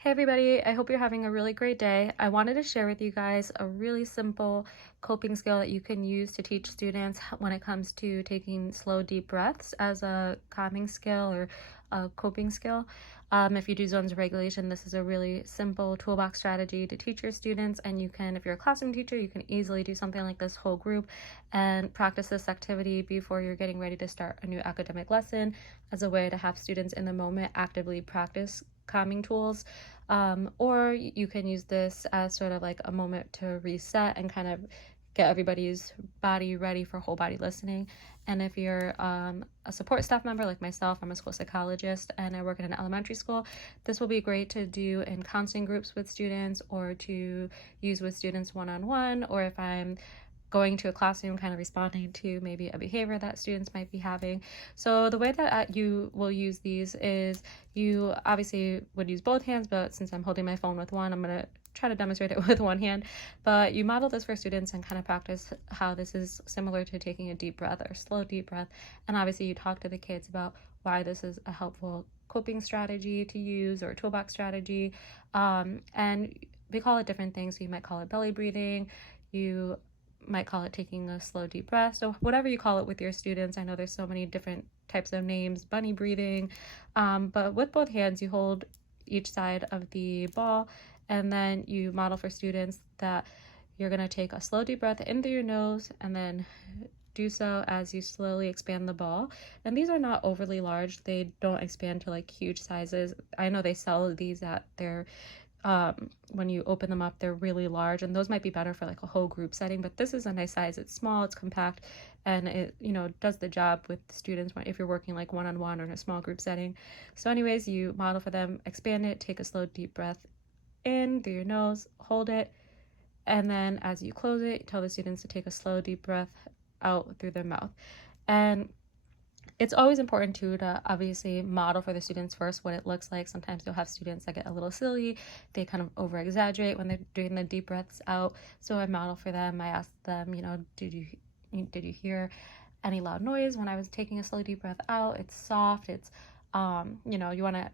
Hey everybody, I hope you're having a really great day. I wanted to share with you guys a really simple coping skill that you can use to teach students when it comes to taking slow, deep breaths as a calming skill or a coping skill. If you do zones of regulation, this is a really simple toolbox strategy to teach your students, and you can, if you're a classroom teacher, you can easily do something like this whole group and practice this activity before you're getting ready to start a new academic lesson as a way to have students in the moment actively practice calming tools. Or you can use this as sort of like a moment to reset and kind of get everybody's body ready for whole body listening. And if you're a support staff member like myself, I'm a school psychologist and I work in an elementary school, this will be great to do in counseling groups with students or to use with students one-on-one, or if I'm going to a classroom kind of responding to maybe a behavior that students might be having. So the way that you will use these is you obviously would use both hands, but since I'm holding my phone with one, I'm going to try to demonstrate it with one hand. But you model this for students and kind of practice how this is similar to taking a deep breath or slow deep breath. And obviously you talk to the kids about why this is a helpful coping strategy to use or toolbox strategy. And we call it different things. So you might call it belly breathing. You might call it taking a slow deep breath. So whatever you call it with your students, I know there's so many different types of names, bunny breathing, but with both hands you hold each side of the ball, and then you model for students that you're going to take a slow deep breath in through your nose and then do so as you slowly expand the ball. And these are not overly large, they don't expand to like huge sizes. I know they sell these at their when you open them up, they're really large, and those might be better for like a whole group setting, but this is a nice size. It's small, it's compact, and it does the job with students if you're working like one-on-one or in a small group setting. So anyways, you model for them, expand it, take a slow deep breath in through your nose, hold it, and then as you close it, tell the students to take a slow deep breath out through their mouth. And it's always important too to obviously model for the students first what it looks like. Sometimes you'll have students that get a little silly. They kind of over exaggerate when they're doing the deep breaths out. So I model for them. I ask them, did you hear any loud noise when I was taking a slow deep breath out? It's soft. It's you want to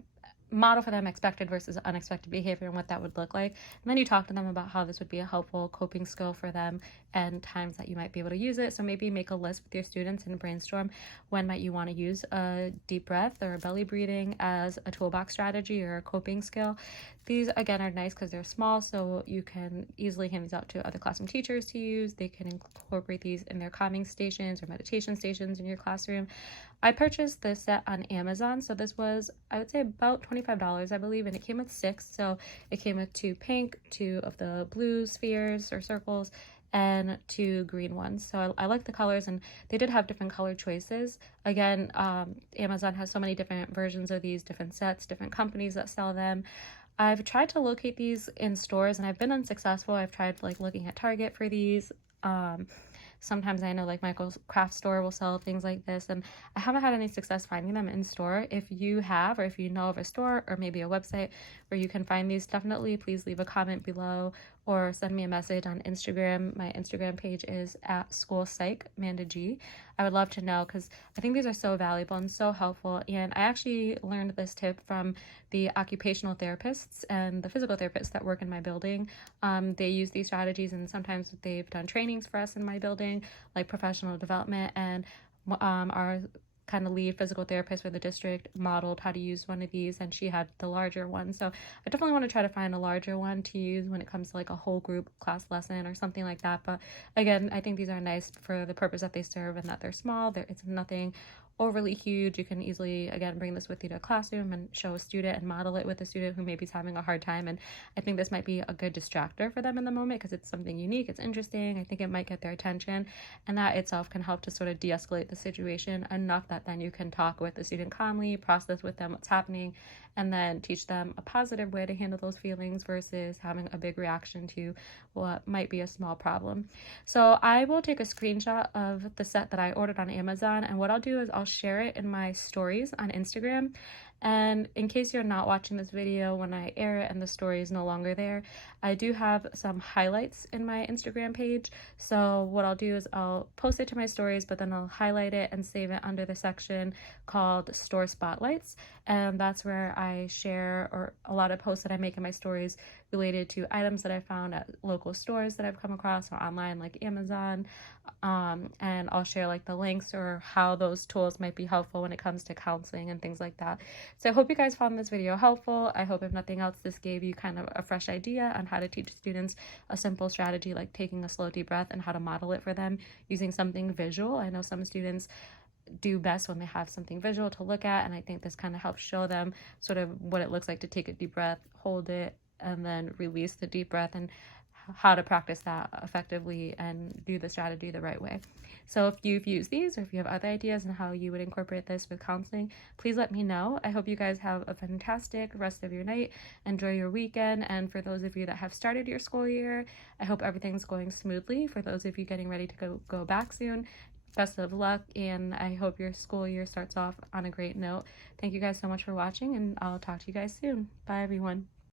model for them expected versus unexpected behavior and what that would look like. And then you talk to them about how this would be a helpful coping skill for them and times that you might be able to use it. So maybe make a list with your students and brainstorm when might you want to use a deep breath or belly breathing as a toolbox strategy or a coping skill. These again are nice because they're small, so you can easily hand these out to other classroom teachers to use. They can incorporate these in their calming stations or meditation stations in your classroom. I purchased this set on Amazon, so this was, I would say, about $25, I believe, and it came with 6. So it came with 2 pink, 2 of the blue spheres or circles, and 2 green ones. So I like the colors, and they did have different color choices. Again, Amazon has so many different versions of these, different sets, different companies that sell them. I've tried to locate these in stores and I've been unsuccessful. I've tried like looking at Target for these. Sometimes I know like Michael's craft store will sell things like this, and I haven't had any success finding them in store. If you have, or if you know of a store or maybe a website where you can find these, definitely please leave a comment below or send me a message on Instagram. My Instagram page is at schoolpsych_Amanda_G. I would love to know because I think these are so valuable and so helpful. And I actually learned this tip from the occupational therapists and the physical therapists that work in my building. They use these strategies, and sometimes they've done trainings for us in my building, like professional development, and our kind of lead physical therapist for the district modeled how to use one of these, and she had the larger one. So I definitely want to try to find a larger one to use when it comes to like a whole group class lesson or something like that. But again, I think these are nice for the purpose that they serve and that they're small. It's nothing overly huge. You can easily, again, bring this with you to a classroom and show a student and model it with a student who maybe is having a hard time. And I think this might be a good distractor for them in the moment because it's something unique, it's interesting. I think it might get their attention, and that itself can help to sort of de-escalate the situation enough that then you can talk with the student calmly, process with them what's happening, and then teach them a positive way to handle those feelings versus having a big reaction to what might be a small problem. So I will take a screenshot of the set that I ordered on Amazon, and what I'll do is I'll share it in my stories on Instagram, And in case you're not watching this video when I air it and the story is no longer there, I do have some highlights in my Instagram page. So what I'll do is I'll post it to my stories, but then I'll highlight it and save it under the section called Store Spotlights. And that's where I share or a lot of posts that I make in my stories related to items that I found at local stores that I've come across or online like Amazon. And I'll share like the links or how those tools might be helpful when it comes to counseling and things like that. So I hope you guys found this video helpful. I hope if nothing else, this gave you kind of a fresh idea on how to teach students a simple strategy like taking a slow deep breath and how to model it for them using something visual. I know some students do best when they have something visual to look at, and I think this kind of helps show them sort of what it looks like to take a deep breath, hold it, and then release the deep breath, and how to practice that effectively and do the strategy the right way. So if you've used these or if you have other ideas on how you would incorporate this with counseling, please let me know. I hope you guys have a fantastic rest of your night. Enjoy your weekend. And for those of you that have started your school year, I hope everything's going smoothly. For those of you getting ready to go back soon, best of luck, and I hope your school year starts off on a great note. Thank you guys so much for watching, and I'll talk to you guys soon. Bye, everyone.